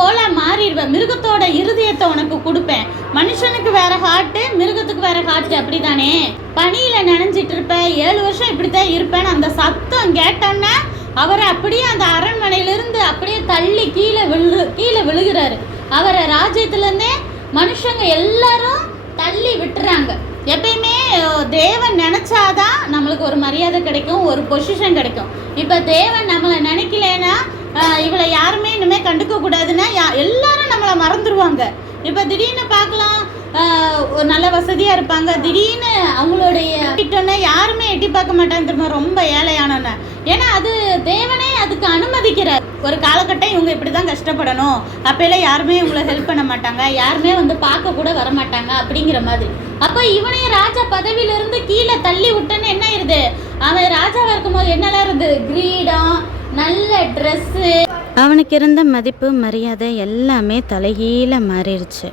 போல மாறிடுவேன். மிருகத்தோட இருதயத்தை உனக்கு கொடுப்பேன். மனுஷனுக்கு வேற ஹார்ட்டு, மிருகத்துக்கு வேற ஹார்ட்டு, அப்படித்தானே? பனியில் நனைஞ்சிட்டு இருப்பேன், 7 வருஷம் இப்படித்தான் இருப்பேன்னு அந்த சத்தம் கேட்டோன்னா அவரை அப்படியே அந்த அரண்மனையிலிருந்து அப்படியே தள்ளி கீழே விழுகிறாரு. அவரை ராஜ்யத்துலேருந்தே மனுஷங்க எல்லாரும் தள்ளி விட்டுறாங்க. எப்பயுமே தேவன் நினச்சாதான் நம்மளுக்கு ஒரு மரியாதை கிடைக்கும், ஒரு பொசிஷன் கிடைக்கும். இப்போ தேவன் நம்மளை நினைக்கலன்னா இவளை யாருமே இனிமேல் கண்டுக்க கூடாதுன்னா எல்லாரும் நம்மளை மறந்துடுவாங்க. இப்போ திடீர்னு பார்க்கலாம், ஒரு நல்ல வசதியாக இருப்பாங்க, திடீர்னு அவங்களுடைய கிட்டோன்னா யாருமே எட்டி பார்க்க மாட்டாங்க திரும்ப, ரொம்ப ஏழையானோன்னு. ஏன்னா அது தேவனே அதுக்கு அனுமதிக்கிறார். ஒரு காலகட்டம் இவங்க இப்படி தான் கஷ்டப்படணும், அப்போல்லாம் யாருமே இவங்களை ஹெல்ப் பண்ண மாட்டாங்க, யாருமே வந்து பார்க்க கூட வரமாட்டாங்க அப்படிங்கிற மாதிரி. அப்போ இவனையும் ராஜா பதவியிலிருந்து கீழே தள்ளி விட்டேன்னு என்ன ஆயிருது, அவன் ராஜாவாக இருக்கும்போது என்னெல்லாம் இருந்தது, கிரீடம், நல்ல ட்ரெஸ்ஸு, அவனுக்கு இருந்த மதிப்பு மரியாதை எல்லாமே தலைகீழ மாறிடுச்சு.